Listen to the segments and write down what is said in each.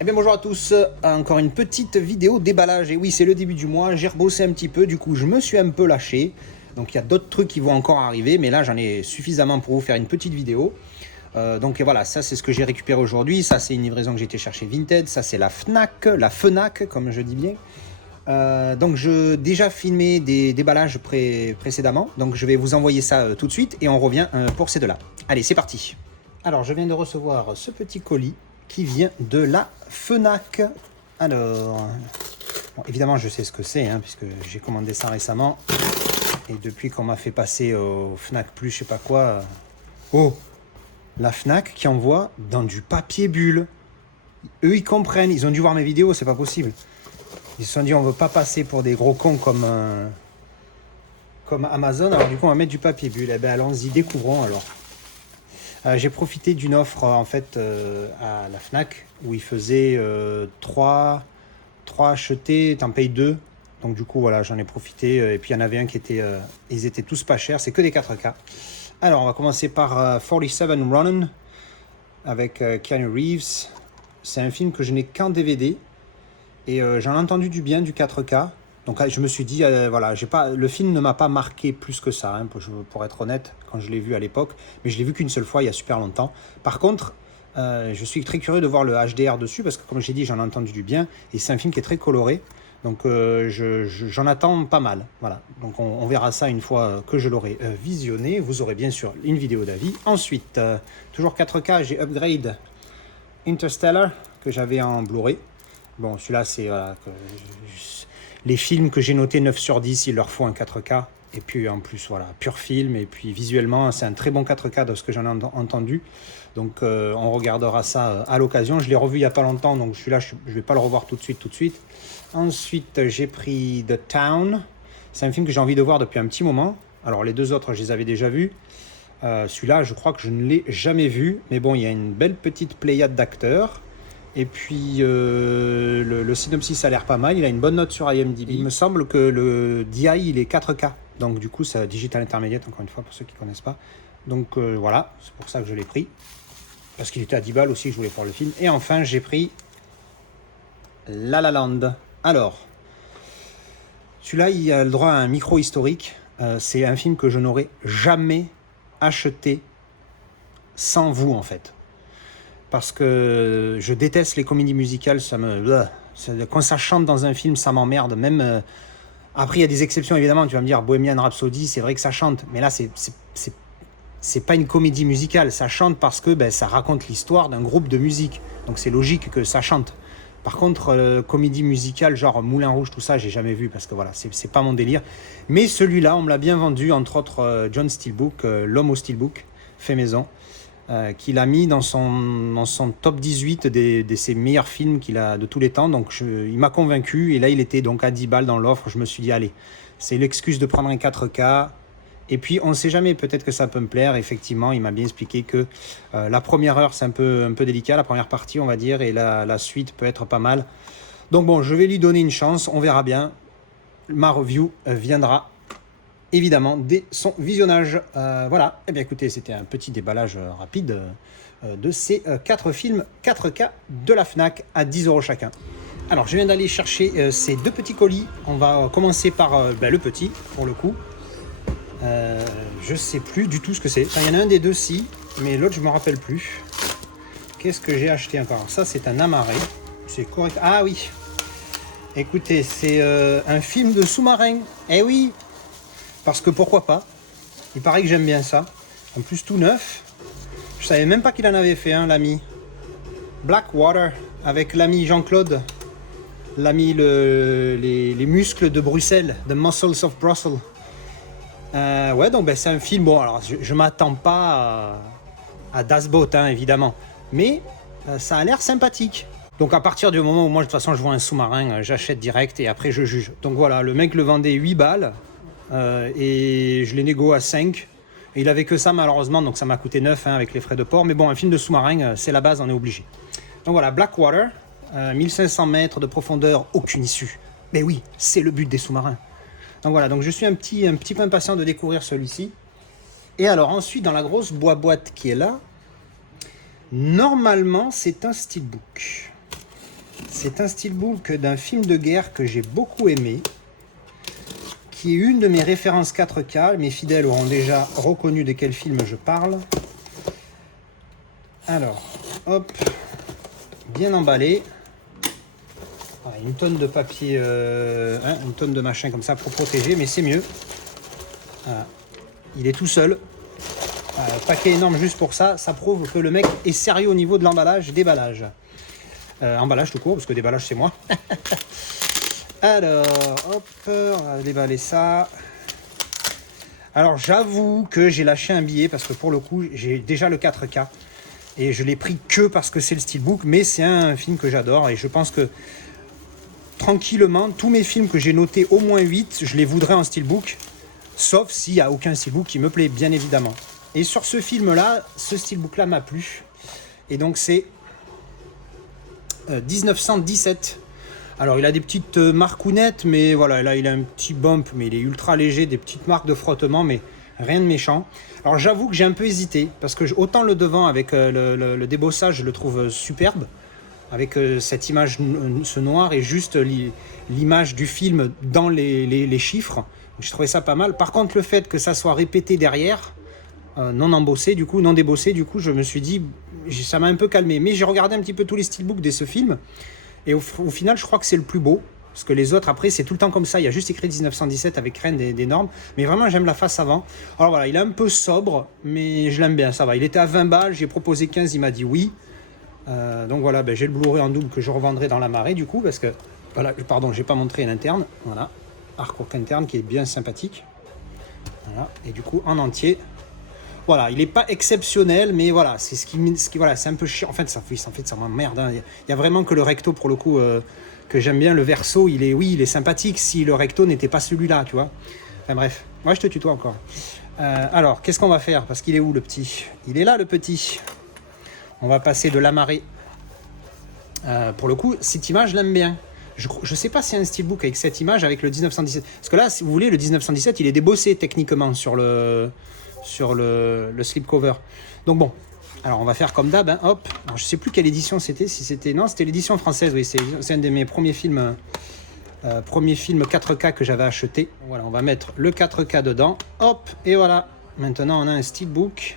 Eh bien bonjour à tous, encore une petite vidéo déballage. Et oui, c'est le début du mois, j'ai rebossé un petit peu, du coup je me suis un peu lâché. Donc il y a d'autres trucs qui vont encore arriver, mais là j'en ai suffisamment pour vous faire une petite vidéo. Donc et voilà, ça c'est ce que j'ai récupéré aujourd'hui. Ça c'est une livraison que j'ai été chercher Vinted. Ça c'est la FNAC comme je dis bien. Donc je déjà filmé des déballages précédemment. Donc je vais vous envoyer ça tout de suite et on revient pour ces deux-là. Allez, c'est parti. Alors je viens de recevoir ce petit colis qui vient de la FNAC. Alors, bon, évidemment je sais ce que c'est, hein, puisque j'ai commandé ça récemment. Et depuis qu'on m'a fait passer au FNAC plus je sais pas quoi... Oh, la FNAC qui envoie dans du papier bulle. Eux ils comprennent, ils ont dû voir mes vidéos, c'est pas possible. Ils se sont dit on veut pas passer pour des gros cons comme Amazon, alors du coup on va mettre du papier bulle. Eh bien allons-y, découvrons alors. J'ai profité d'une offre en fait à la FNAC où ils faisaient 3 achetés, t'en payes 2. Donc du coup voilà, j'en ai profité. Et puis il y en avait un qui était, ils étaient tous pas chers, c'est que des 4K. Alors on va commencer par 47 Ronin avec Keanu Reeves. C'est un film que je n'ai qu'en DVD. Et j'en ai entendu du bien du 4K. Donc je me suis dit, voilà, le film ne m'a pas marqué plus que ça, hein, pour être honnête, quand je l'ai vu à l'époque. Mais je l'ai vu qu'une seule fois, il y a super longtemps. Par contre, je suis très curieux de voir le HDR dessus, parce que comme j'ai dit, j'en ai entendu du bien. Et c'est un film qui est très coloré. Donc j'en attends pas mal. Voilà. Donc on verra ça une fois que je l'aurai visionné. Vous aurez bien sûr une vidéo d'avis. Ensuite, toujours 4K, j'ai upgrade Interstellar, que j'avais en Blu-ray. Bon, celui-là, c'est... les films que j'ai notés 9 sur 10, il leur faut un 4K. Et puis en plus, voilà, pur film. Et puis visuellement, c'est un très bon 4K de ce que j'en ai entendu. Donc on regardera ça à l'occasion. Je l'ai revu il n'y a pas longtemps, donc celui-là, je ne vais pas le revoir tout de suite. Ensuite, j'ai pris The Town. C'est un film que j'ai envie de voir depuis un petit moment. Alors les deux autres, je les avais déjà vus. Celui-là, je crois que je ne l'ai jamais vu. Mais bon, il y a une belle petite pléiade d'acteurs. Et puis le synopsis a l'air pas mal, il a une bonne note sur IMDb. Il me semble que le DI il est 4K, donc du coup c'est Digital Intermediate, encore une fois pour ceux qui ne connaissent pas. Donc voilà, c'est pour ça que je l'ai pris, parce qu'il était à 10 balles aussi, je voulais voir le film. Et enfin j'ai pris La La Land. Alors, celui-là il a le droit à un micro historique, c'est un film que je n'aurais jamais acheté sans vous en fait. Parce que je déteste les comédies musicales, quand ça chante dans un film, ça m'emmerde. Même après, il y a des exceptions évidemment. Tu vas me dire Bohemian Rhapsody, c'est vrai que ça chante, mais là, c'est pas une comédie musicale. Ça chante parce que ça raconte l'histoire d'un groupe de musique, donc c'est logique que ça chante. Par contre, comédie musicale genre Moulin Rouge, tout ça, j'ai jamais vu parce que voilà, c'est pas mon délire. Mais celui-là, on me l'a bien vendu, entre autres John Steelbook, l'homme au Steelbook, fait maison. Qu'il a mis dans son top 18 de ses meilleurs films qu'il a de tous les temps. Donc il m'a convaincu, et là il était donc à 10 balles dans l'offre. Je me suis dit allez, c'est l'excuse de prendre un 4K. Et puis on ne sait jamais, peut-être que ça peut me plaire. Effectivement, il m'a bien expliqué que la première heure c'est un peu délicat, la première partie on va dire, et la suite peut être pas mal. Donc bon, je vais lui donner une chance, on verra bien. Ma review viendra évidemment dès son visionnage. Voilà, et bien écoutez, c'était un petit déballage rapide de ces 4 films 4K de la FNAC à 10 € chacun. Alors je viens d'aller chercher ces 2 petits colis. On va commencer par le petit pour le coup. Je sais plus du tout ce que c'est. Enfin, il y en a un des deux si, mais l'autre je me rappelle plus. Qu'est-ce que j'ai acheté encore? Ça c'est un amarré, c'est correct. Ah oui, écoutez, c'est un film de sous-marin. Eh oui, parce que pourquoi pas. Il paraît que j'aime bien ça. En plus tout neuf. Je savais même pas qu'il en avait fait un, l'ami. Blackwater, avec l'ami Jean-Claude. L'ami les muscles de Bruxelles, The Muscles of Brussels. Ouais, donc c'est un film. Bon, alors je m'attends pas à Das Boot, hein, évidemment. Mais ça a l'air sympathique. Donc à partir du moment où moi de toute façon je vois un sous-marin, j'achète direct et après je juge. Donc voilà, le mec le vendait 8 balles. Et je l'ai négo à 5. Et il avait que ça malheureusement, donc ça m'a coûté 9 hein, avec les frais de port. Mais bon, un film de sous-marin, c'est la base, on est obligé. Donc voilà, Blackwater, 1500 mètres de profondeur, aucune issue. Mais oui, c'est le but des sous-marins. Donc voilà, donc je suis un petit peu impatient de découvrir celui-ci. Et alors ensuite, dans la grosse boîte qui est là, normalement c'est un steelbook. C'est un steelbook d'un film de guerre que j'ai beaucoup aimé, qui est une de mes références 4K. Mes fidèles auront déjà reconnu de quel film je parle. Alors, hop, bien emballé. Une tonne de papier, une tonne de machin comme ça pour protéger, mais c'est mieux. Voilà. Il est tout seul. Paquet énorme juste pour ça. Ça prouve que le mec est sérieux au niveau de l'emballage, déballage. Emballage tout court, parce que déballage c'est moi. Alors, hop, on va déballer ça. Alors, j'avoue que j'ai lâché un billet, parce que pour le coup, j'ai déjà le 4K. Et je l'ai pris que parce que c'est le steelbook, mais c'est un film que j'adore. Et je pense que, tranquillement, tous mes films que j'ai notés, au moins 8, je les voudrais en steelbook. Sauf s'il n'y a aucun steelbook qui me plaît, bien évidemment. Et sur ce film-là, ce steelbook-là m'a plu. Et donc, c'est 1917. Alors, il a des petites marcounettes, mais voilà, là, il a un petit bump, mais il est ultra léger, des petites marques de frottement, mais rien de méchant. Alors, j'avoue que j'ai un peu hésité, parce que autant le devant, avec le débossage, je le trouve superbe, avec cette image, ce noir, et juste l'image du film dans les chiffres. Je trouvais ça pas mal. Par contre, le fait que ça soit répété derrière, non embossé, du coup, non débossé, du coup, je me suis dit, ça m'a un peu calmé. Mais j'ai regardé un petit peu tous les steelbooks de ce film, et au final, je crois que c'est le plus beau. Parce que les autres, après, c'est tout le temps comme ça. Il y a juste écrit 1917 avec rien des normes. Mais vraiment, j'aime la face avant. Alors voilà, il est un peu sobre, mais je l'aime bien, ça va. Il était à 20 balles, j'ai proposé 15, il m'a dit oui. Donc voilà, j'ai le Blu-ray en double que je revendrai dans la marée, du coup, parce que, voilà, pardon, j'ai pas montré l'interne. Voilà, artwork interne qui est bien sympathique. Voilà, et du coup, en entier. Voilà, il n'est pas exceptionnel, mais voilà, c'est ce qui voilà, c'est un peu chiant. En fait, ça m'emmerde. Hein. Il y a vraiment que le recto, pour le coup, que j'aime bien. Le verso, il est sympathique si le recto n'était pas celui-là, tu vois. Enfin bref, moi je te tutoie encore. Alors, qu'est-ce qu'on va faire? Parce qu'il est où le petit? Il est là, le petit. On va passer de l'amarré. Pour le coup, cette image, je l'aime bien. Je sais pas si y a un steelbook avec cette image, avec le 1917. Parce que là, si vous voulez, le 1917, il est débossé techniquement sur le slipcover. Donc bon, alors on va faire comme d'hab, hein, hop. Alors, je sais plus quelle édition c'était, non, c'était l'édition française, oui, c'est un de mes premiers films 4K que j'avais acheté. Voilà, on va mettre le 4K dedans, hop, et voilà. Maintenant, on a un steelbook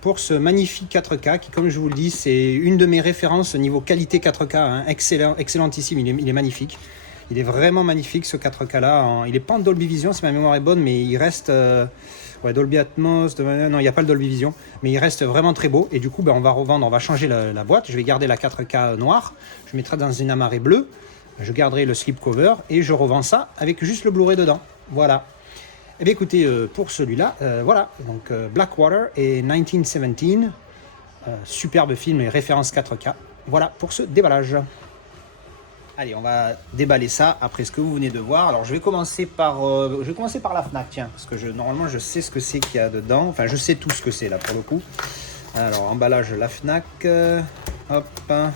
pour ce magnifique 4K qui, comme je vous le dis, c'est une de mes références au niveau qualité 4K, hein, excellentissime, il est magnifique. Il est vraiment magnifique ce 4K là. Il n'est pas en Dolby Vision si ma mémoire est bonne, mais il reste Dolby Atmos. Non, il n'y a pas le Dolby Vision, mais il reste vraiment très beau. Et du coup, on va revendre, on va changer la boîte. Je vais garder la 4K noire. Je mettrai dans une amarré bleue. Je garderai le slipcover et je revends ça avec juste le Blu-ray dedans. Voilà. Et bien écoutez, pour celui-là, voilà. Donc Blackwater et 1917. Superbe film et référence 4K. Voilà pour ce déballage. Allez, on va déballer ça après ce que vous venez de voir. Alors, je vais commencer par la Fnac, tiens, parce que normalement, je sais ce que c'est qu'il y a dedans. Enfin, je sais tout ce que c'est, là, pour le coup. Alors, emballage la Fnac. Hop. Alors,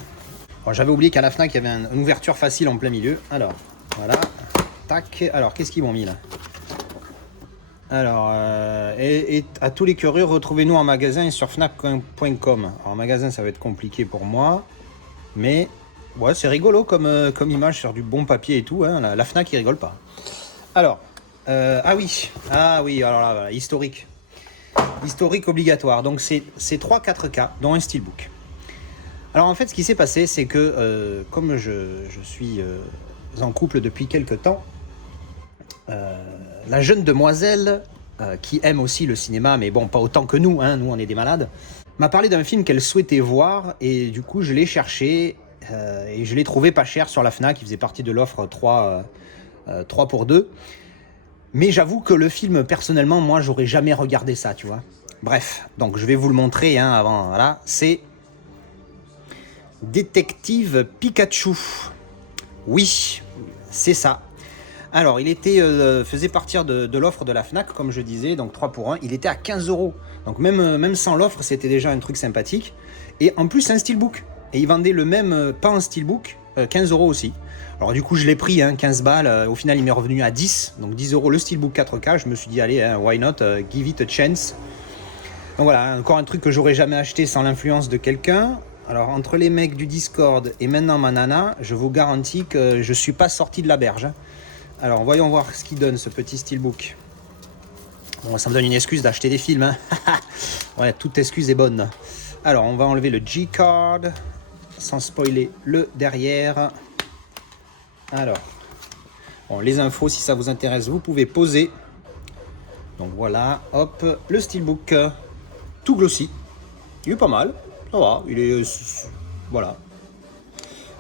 j'avais oublié qu'à la Fnac, il y avait une ouverture facile en plein milieu. Alors, voilà. Tac. Alors, qu'est-ce qu'ils m'ont mis, là? Alors, et à tous les curieux, retrouvez-nous en magasin et sur fnac.com. Alors, en magasin, ça va être compliqué pour moi, mais... ouais, c'est rigolo comme image sur du bon papier et tout. Hein. La Fnac, il rigole pas. Alors, ah oui, alors là, voilà, historique. Historique obligatoire. Donc, c'est 3 4K, dont un steelbook. Alors, en fait, ce qui s'est passé, c'est que, comme je suis en couple depuis quelques temps, la jeune demoiselle, qui aime aussi le cinéma, mais bon, pas autant que nous, hein, nous, on est des malades, m'a parlé d'un film qu'elle souhaitait voir, et du coup, je l'ai cherché, et je l'ai trouvé pas cher sur la Fnac. Il faisait partie de l'offre 3 pour 2. Mais j'avoue que le film, personnellement, moi, j'aurais jamais regardé ça, tu vois. Bref, donc je vais vous le montrer hein, avant. Voilà, c'est Détective Pikachu. Oui, c'est ça. Alors, il faisait partir de l'offre de la Fnac, comme je disais, donc 3 pour 1. Il était à 15 €. Donc même sans l'offre, c'était déjà un truc sympathique. Et en plus, un steelbook. Et ils vendaient le même, pas en steelbook, 15 € aussi. Alors du coup, je l'ai pris, hein, 15 balles. Au final, il m'est revenu à 10. Donc 10 € le steelbook 4K. Je me suis dit, allez, hein, why not, give it a chance. Donc voilà, encore un truc que j'aurais jamais acheté sans l'influence de quelqu'un. Alors, entre les mecs du Discord et maintenant ma nana, je vous garantis que je suis pas sorti de la berge. Hein. Alors, voyons voir ce qu'il donne, ce petit steelbook. Bon, ça me donne une excuse d'acheter des films. Hein. Ouais, toute excuse est bonne. Alors, on va enlever le G-Card, sans spoiler le derrière. Alors, bon, les infos, si ça vous intéresse, vous pouvez poser. Donc voilà, hop, le steelbook, tout glossy. Il est pas mal, ça va, il est... voilà.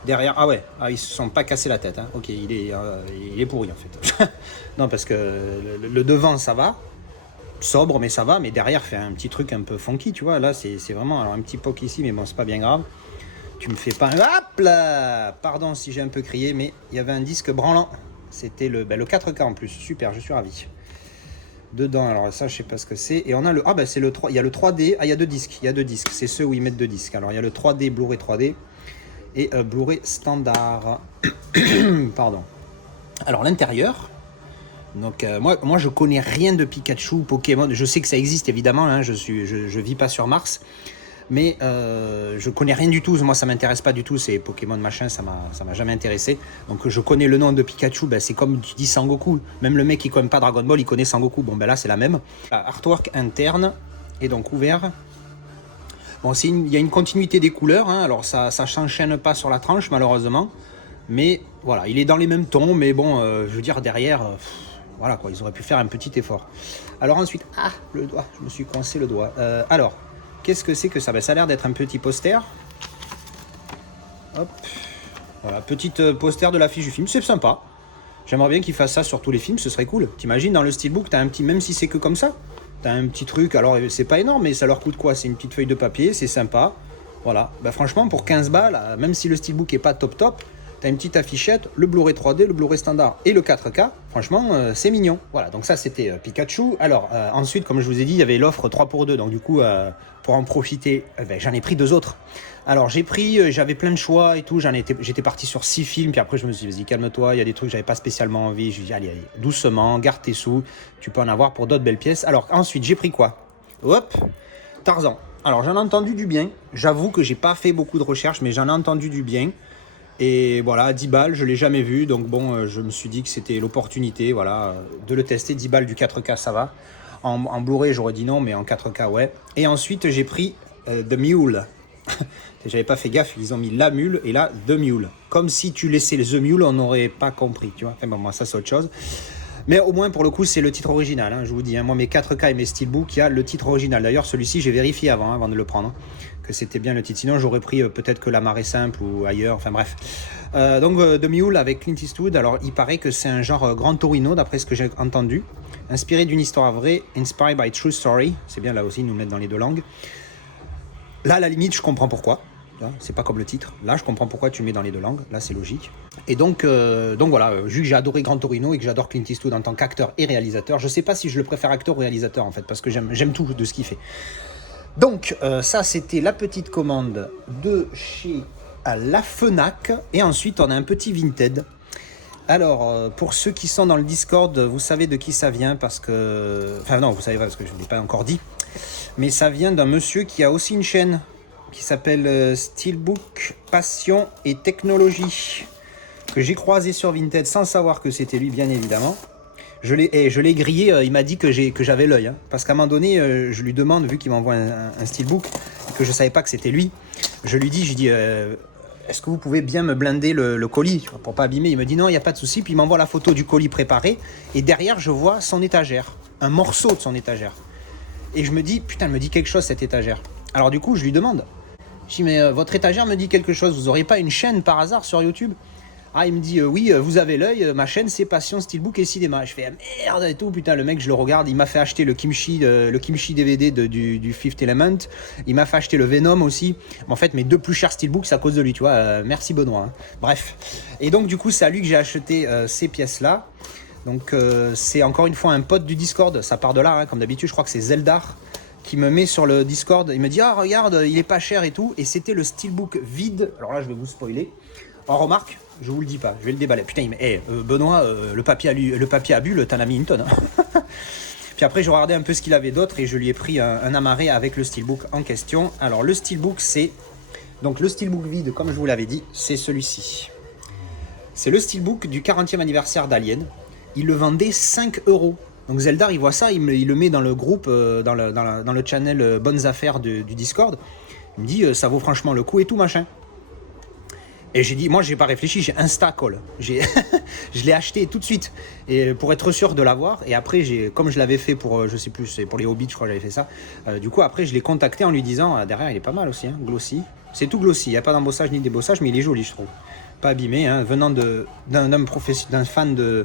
Derrière, ah ouais, ils se sont pas cassés la tête. Hein. Ok, il est pourri en fait. Non, parce que le devant, ça va. Sobre, mais ça va. Mais derrière, fait un petit truc un peu funky, tu vois. Là, c'est vraiment... Alors, un petit poke ici, mais bon, c'est pas bien grave. Tu me fais pas... Hop là. Pardon si j'ai un peu crié, mais il y avait un disque branlant. C'était le 4K en plus. Super, je suis ravi. Dedans, alors ça, je sais pas ce que c'est. Et on a le... Ah, c'est le 3... Il y a le 3D. Ah, il y a deux disques. Il y a deux disques. C'est ceux où ils mettent deux disques. Alors, il y a le 3D, Blu-ray 3D. Et Blu-ray standard. Pardon. Alors, l'intérieur... Donc moi je connais rien de Pikachu, Pokémon, je sais que ça existe évidemment, hein, je vis pas sur Mars, mais je connais rien du tout, moi ça m'intéresse pas du tout, c'est Pokémon machin, ça m'a jamais intéressé. Donc je connais le nom de Pikachu, c'est comme tu dis Sangoku, même le mec qui connaît pas Dragon Ball, il connaît Sangoku, bon là c'est la même. Artwork interne, et donc ouvert. Bon il y a une continuité des couleurs, hein, alors ça s'enchaîne pas sur la tranche malheureusement, mais voilà, il est dans les mêmes tons, mais bon, je veux dire derrière... Voilà quoi, ils auraient pu faire un petit effort. Alors ensuite, le doigt, je me suis coincé le doigt. Alors, qu'est-ce que c'est que ça? Ça a l'air d'être un petit poster. Hop, voilà, petite poster de l'affiche du film, c'est sympa. J'aimerais bien qu'ils fassent ça sur tous les films, ce serait cool. T'imagines dans le steelbook, t'as un petit, même si c'est que comme ça, t'as un petit truc, alors c'est pas énorme, mais ça leur coûte quoi? C'est une petite feuille de papier, c'est sympa. Voilà, franchement pour 15 balles, même si le steelbook est pas top, t'as une petite affichette, le Blu-ray 3D, le Blu-ray standard et le 4K. Franchement, c'est mignon. Voilà, donc ça, c'était Pikachu. Alors, ensuite, comme je vous ai dit, il y avait l'offre 3 pour 2. Donc, du coup, pour en profiter, j'en ai pris 2 autres. Alors, j'ai pris, j'avais plein de choix et tout. J'étais parti sur 6 films. Puis après, je me suis dit, vas-y, calme-toi. Il y a des trucs que j'avais pas spécialement envie. Je me suis dit, allez, doucement, garde tes sous. Tu peux en avoir pour d'autres belles pièces. Alors, ensuite, j'ai pris quoi? Hop, Tarzan. Alors, j'en ai entendu du bien. J'avoue que j'ai pas fait beaucoup de recherches, mais j'en ai entendu du bien. Et voilà, 10 balles, je ne l'ai jamais vu, donc bon, je me suis dit que c'était l'opportunité, voilà, de le tester. 10 balles du 4K, ça va. En Blu-ray, j'aurais dit non, mais en 4K, ouais. Et ensuite, j'ai pris The Mule. J'avais pas fait gaffe, ils ont mis la mule et là, The Mule. Comme si tu laissais The Mule, on n'aurait pas compris, tu vois. Enfin bon, moi, ça, c'est autre chose. Mais au moins, pour le coup, c'est le titre original, hein, je vous dis. Hein, moi, mes 4K et mes steelbooks, il y a le titre original. D'ailleurs, celui-ci, j'ai vérifié avant de le prendre. Hein, que c'était bien le titre. Sinon, j'aurais pris peut-être que La Marée Simple ou ailleurs. Enfin, bref. Donc, The Mule avec Clint Eastwood. Alors, il paraît que c'est un genre Gran Torino, d'après ce que j'ai entendu. Inspiré d'une histoire vraie. Inspired by True Story. C'est bien, là aussi, ils nous mettent dans les deux langues. Là, à la limite, je comprends pourquoi. C'est pas comme le titre. Là, je comprends pourquoi tu mets dans les deux langues. Là, c'est logique. Et donc voilà, vu que j'ai adoré Gran Torino et que j'adore Clint Eastwood en tant qu'acteur et réalisateur, je sais pas si je le préfère acteur ou réalisateur en fait, parce que j'aime tout de ce qu'il fait. Donc ça, c'était la petite commande de chez la Fnac. Et ensuite, on a un petit Vinted. Alors, pour ceux qui sont dans le Discord, vous savez de qui ça vient parce que... Enfin non, vous savez pas parce que je ne l'ai pas encore dit. Mais ça vient d'un monsieur qui a aussi une chaîne qui s'appelle Steelbook Passion et Technologie, que j'ai croisé sur Vinted sans savoir que c'était lui, bien évidemment. Je l'ai grillé, il m'a dit que j'avais l'œil. Hein, parce qu'à un moment donné, je lui demande, vu qu'il m'envoie un Steelbook, et que je ne savais pas que c'était lui, je lui dis, est-ce que vous pouvez bien me blinder le colis, tu vois, pour pas abîmer? Il me dit non, il n'y a pas de souci. Puis il m'envoie la photo du colis préparé, et derrière, je vois son étagère, un morceau de son étagère. Et je me dis, putain, elle me dit quelque chose, cette étagère. Alors du coup, je lui demande, je dis, mais votre étagère me dit quelque chose, vous n'auriez pas une chaîne par hasard sur YouTube? Ah, il me dit, oui, vous avez l'œil, ma chaîne c'est Passion, Steelbook et Cinéma. Je fais, merde et tout, putain, le mec, je le regarde, il m'a fait acheter le Kimchi DVD du Fifth Element, il m'a fait acheter le Venom aussi. En fait, mes deux plus chers Steelbooks, c'est à cause de lui, tu vois, merci Benoît. Hein. Bref. Et donc, du coup, c'est à lui que j'ai acheté ces pièces-là. Donc, c'est encore une fois un pote du Discord, ça part de là, hein, comme d'habitude, je crois que c'est Zeldar qui me met sur le Discord, il me dit, ah, regarde, il est pas cher et tout, et c'était le Steelbook vide. Alors là, je vais vous spoiler. En remarque, je vous le dis pas, je vais le déballer. Putain, il me Benoît, le papier à bulles, t'en as mis une tonne. Hein. Puis après, j'ai regardé un peu ce qu'il avait d'autre et je lui ai pris un amarré avec le Steelbook en question. Alors, le Steelbook, c'est Donc le steelbook vide, comme je vous l'avais dit, c'est celui-ci. C'est le steelbook du 40e anniversaire d'Alien. Il le vendait 5 €. Donc Zeldar, il voit ça, il le met dans le groupe, dans le channel Bonnes Affaires du Discord. Il me dit, ça vaut franchement le coup et tout, machin. Et j'ai dit, moi j'ai pas réfléchi, j'ai insta-call. Je l'ai acheté tout de suite et pour être sûr de l'avoir. Et après, comme je l'avais fait pour, je sais plus, c'est pour les Hobbits, je crois que j'avais fait ça. Du coup, après, je l'ai contacté en lui disant, derrière, il est pas mal aussi, hein, glossy. C'est tout glossy, il n'y a pas d'embossage ni débossage, mais il est joli, je trouve. Pas abîmé, hein, venant d'un fan de...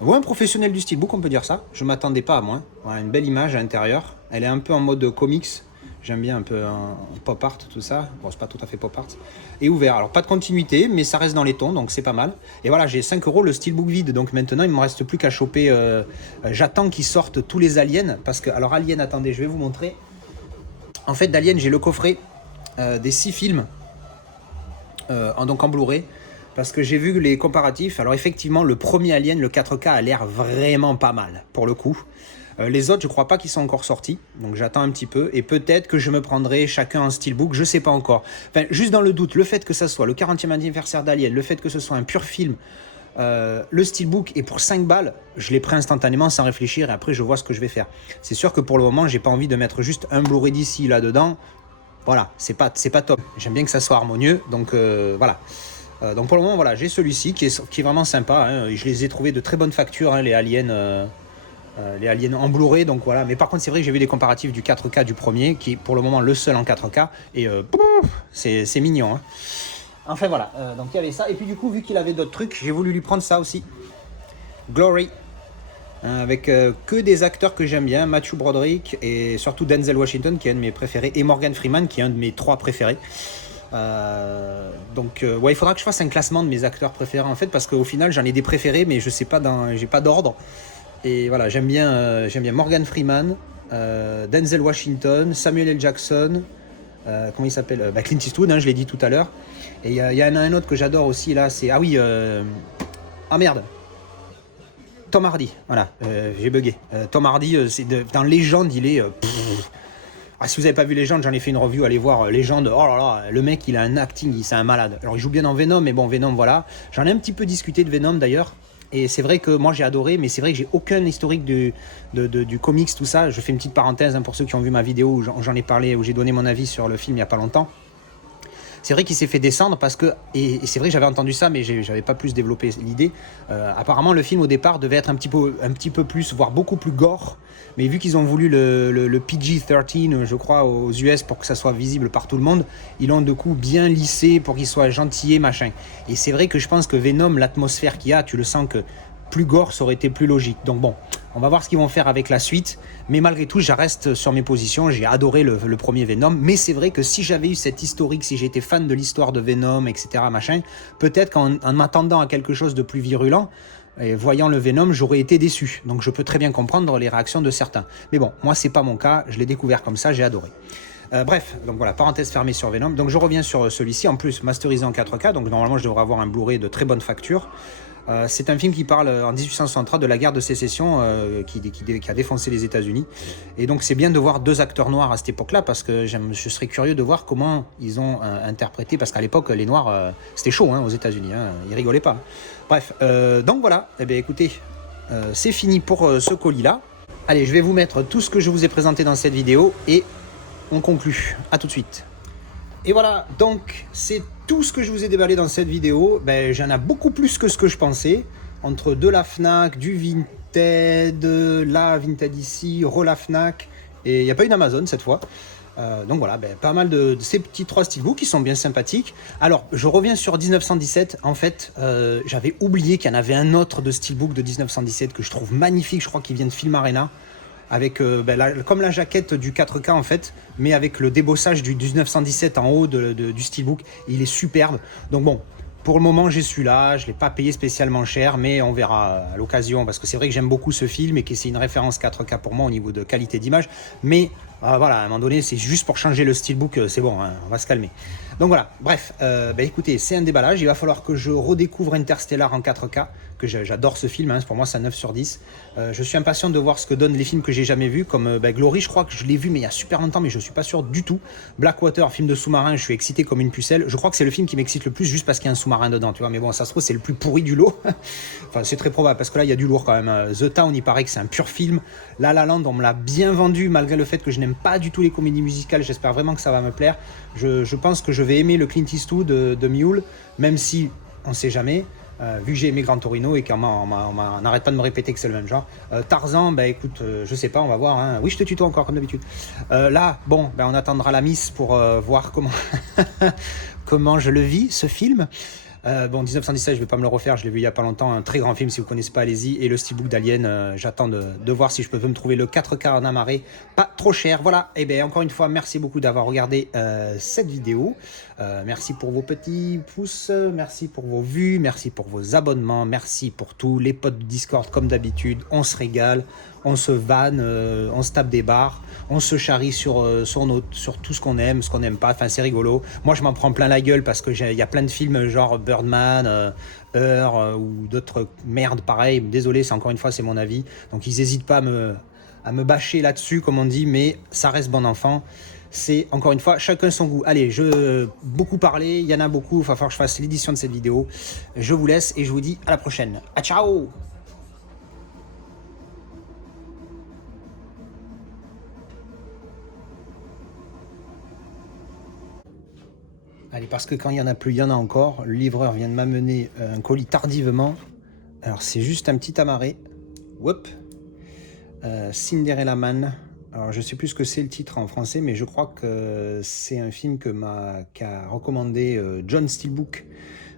ou un professionnel du steelbook, on peut dire ça. Je m'attendais pas à moins. Voilà, une belle image à l'intérieur. Elle est un peu en mode comics. J'aime bien un peu en pop art, tout ça. Bon, c'est pas tout à fait pop art. Et ouvert. Alors, pas de continuité, mais ça reste dans les tons, donc c'est pas mal. Et voilà, j'ai 5 € le steelbook vide. Donc maintenant, il me reste plus qu'à choper. J'attends qu'ils sortent tous les aliens. Parce que, alors, Alien, attendez, je vais vous montrer. En fait, d'Alien, j'ai le coffret des 6 films. Donc en Blu-ray. Parce que j'ai vu les comparatifs. Alors, effectivement, le premier Alien, le 4K, a l'air vraiment pas mal, pour le coup. Les autres, je crois pas qu'ils sont encore sortis, donc j'attends un petit peu, et peut-être que je me prendrai chacun un steelbook, je sais pas encore. Enfin, juste dans le doute, le fait que ça soit le 40e anniversaire d'Alien, le fait que ce soit un pur film, le steelbook est pour 5 balles, je l'ai pris instantanément sans réfléchir, et après je vois ce que je vais faire. C'est sûr que pour le moment, j'ai pas envie de mettre juste un Blu-ray d'ici là-dedans, voilà, c'est pas top. J'aime bien que ça soit harmonieux, donc voilà. Donc pour le moment, voilà, j'ai celui-ci qui est vraiment sympa, hein. Je les ai trouvés de très bonne facture, hein, les aliens en Blu-ray, donc voilà. Mais par contre, c'est vrai que j'ai vu des comparatifs du 4K du premier, qui est pour le moment le seul en 4K, et c'est mignon, hein. Enfin voilà, donc il y avait ça. Et puis du coup, vu qu'il avait d'autres trucs, j'ai voulu lui prendre ça aussi. Glory, avec que des acteurs que j'aime bien, Matthew Broderick et surtout Denzel Washington, qui est un de mes préférés, et Morgan Freeman, qui est un de mes 3 préférés. Donc ouais, il faudra que je fasse un classement de mes acteurs préférés en fait, parce qu'au final j'en ai des préférés, mais je sais pas, j'ai pas d'ordre. Et voilà, j'aime bien Morgan Freeman, Denzel Washington, Samuel L. Jackson, comment il s'appelle, Clint Eastwood, hein, je l'ai dit tout à l'heure. Et il y en a un autre que j'adore aussi là, c'est merde, Tom Hardy. Voilà, j'ai bugué. Tom Hardy, dans Légende, il est si vous n'avez pas vu Légende, j'en ai fait une review, allez voir Légende. Oh là là, le mec, il a un acting, c'est un malade. Alors il joue bien dans Venom, mais bon, Venom, voilà. J'en ai un petit peu discuté de Venom d'ailleurs. Et c'est vrai que moi j'ai adoré, mais c'est vrai que j'ai aucun historique du comics, tout ça. Je fais une petite parenthèse, hein, pour ceux qui ont vu ma vidéo où j'en ai parlé, où j'ai donné mon avis sur le film il n'y a pas longtemps. C'est vrai qu'il s'est fait descendre parce que, et c'est vrai que j'avais entendu ça, mais j'avais pas plus développé l'idée. Apparemment, le film au départ devait être un petit peu plus, voire beaucoup plus gore. Mais vu qu'ils ont voulu le PG-13, je crois, aux US pour que ça soit visible par tout le monde, ils l'ont de coup bien lissé pour qu'il soit gentillet, machin. Et c'est vrai que je pense que Venom, l'atmosphère qu'il y a, tu le sens que plus gore, ça aurait été plus logique. Donc bon, on va voir ce qu'ils vont faire avec la suite. Mais malgré tout, je reste sur mes positions. J'ai adoré le premier Venom. Mais c'est vrai que si j'avais eu cette historique, si j'étais fan de l'histoire de Venom, etc., machin, peut-être qu'en m'attendant à quelque chose de plus virulent, et voyant le Venom, j'aurais été déçu. Donc je peux très bien comprendre les réactions de certains. Mais bon, moi, c'est pas mon cas. Je l'ai découvert comme ça, j'ai adoré. Bref, donc voilà, parenthèse fermée sur Venom. Donc je reviens sur celui-ci, en plus masterisé en 4K. Donc normalement, je devrais avoir un Blu-ray de très bonne facture. C'est un film qui parle en 1863 de la guerre de sécession qui a défoncé les États-Unis. Et donc c'est bien de voir 2 acteurs noirs à cette époque-là, parce que je serais curieux de voir comment ils ont interprété, parce qu'à l'époque les noirs c'était chaud, hein, aux États-Unis, hein, ils rigolaient pas. Bref, donc voilà. Eh bien écoutez, c'est fini pour ce colis-là. Allez, je vais vous mettre tout ce que je vous ai présenté dans cette vidéo et on conclut. À tout de suite. Et voilà, donc c'est tout ce que je vous ai déballé dans cette vidéo. J'en ai beaucoup plus que ce que je pensais. Entre de la Fnac, du Vinted, la Vinted ici, la Fnac. Et il n'y a pas une Amazon cette fois. Donc voilà, pas mal de ces petits 3 steelbooks qui sont bien sympathiques. Alors, je reviens sur 1917. En fait, j'avais oublié qu'il y en avait un autre de steelbook de 1917 que je trouve magnifique. Je crois qu'il vient de Film Arena. Avec comme la jaquette du 4K en fait, mais avec le débossage du 1917 en haut du steelbook. Il est superbe. Donc bon, pour le moment j'ai celui-là, je ne l'ai pas payé spécialement cher, mais on verra à l'occasion, parce que c'est vrai que j'aime beaucoup ce film et que c'est une référence 4K pour moi au niveau de qualité d'image. Mais Voilà, à un moment donné, c'est juste pour changer le steelbook, c'est bon, hein, on va se calmer. Donc voilà, bref, écoutez, c'est un déballage. Il va falloir que je redécouvre Interstellar en 4K, que j'adore ce film, hein, pour moi c'est un 9 sur 10. Je suis impatient de voir ce que donnent les films que j'ai jamais vus, comme Glory, je crois que je l'ai vu mais il y a super longtemps, mais je suis pas sûr du tout. Blackwater, film de sous-marin, je suis excité comme une pucelle. Je crois que c'est le film qui m'excite le plus juste parce qu'il y a un sous-marin dedans, tu vois. Mais bon, ça se trouve, c'est le plus pourri du lot. Enfin, c'est très probable parce que là, il y a du lourd quand même. The Town, il paraît que c'est un pur film. La La Land, on me l'a bien vendu malgré le fait que je n'aime pas du tout les comédies musicales. J'espère vraiment que ça va me plaire. Je pense que je vais aimer le Clint Eastwood de Mule, même si on sait jamais. Vu que j'ai aimé Gran Torino et qu'on n'arrête pas de me répéter que c'est le même genre. Tarzan, écoute, je sais pas, on va voir. Hein. Oui, je te tutoie encore comme d'habitude. Là, bon, on attendra la miss pour voir comment, comment je le vis, ce film. 1917, je vais pas me le refaire, je l'ai vu il y a pas longtemps, un très grand film, si vous connaissez pas, allez-y. Et le steelbook d'Alien, j'attends de voir si je peux me trouver le 4K en amarré, pas trop cher. Voilà, et bien encore une fois, merci beaucoup d'avoir regardé cette vidéo. Merci pour vos petits pouces, merci pour vos vues, merci pour vos abonnements, merci pour tout. Les potes de Discord, comme d'habitude, on se régale, on se vanne, on se tape des barres, on se charrie sur tout ce qu'on aime, ce qu'on n'aime pas. Enfin, c'est rigolo. Moi, je m'en prends plein la gueule parce que il y a plein de films genre Birdman, Heure ou d'autres merdes pareilles. Désolé, c'est encore une fois, c'est mon avis. Donc, ils n'hésitent pas à me bâcher là-dessus, comme on dit, mais ça reste bon enfant. C'est encore une fois chacun son goût. Allez, beaucoup parlé, il y en a beaucoup, il va falloir que je fasse l'édition de cette vidéo. Je vous laisse et je vous dis à la prochaine. À ciao. Allez, parce que quand il y en a plus, il y en a encore. Le livreur vient de m'amener un colis tardivement. Alors c'est juste un petit amarré. Whoop. Cinderella Man. Alors je sais plus ce que c'est le titre en français, mais je crois que c'est un film qu'a recommandé John Steelbook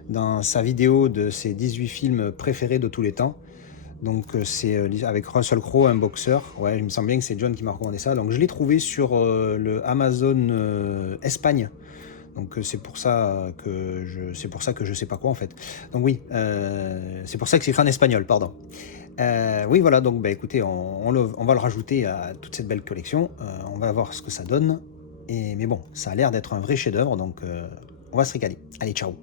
dans sa vidéo de ses 18 films préférés de tous les temps. Donc c'est avec Russell Crowe, un boxeur. Ouais, il me semble bien que c'est John qui m'a recommandé ça. Donc je l'ai trouvé sur le Amazon Espagne. Donc c'est pour ça que je sais pas quoi en fait. Donc oui, c'est pour ça que c'est écrit en espagnol, pardon. Oui voilà, donc écoutez, on va le rajouter à toute cette belle collection. On va voir ce que ça donne. Mais bon, ça a l'air d'être un vrai chef-d'œuvre, donc on va se régaler. Allez, ciao.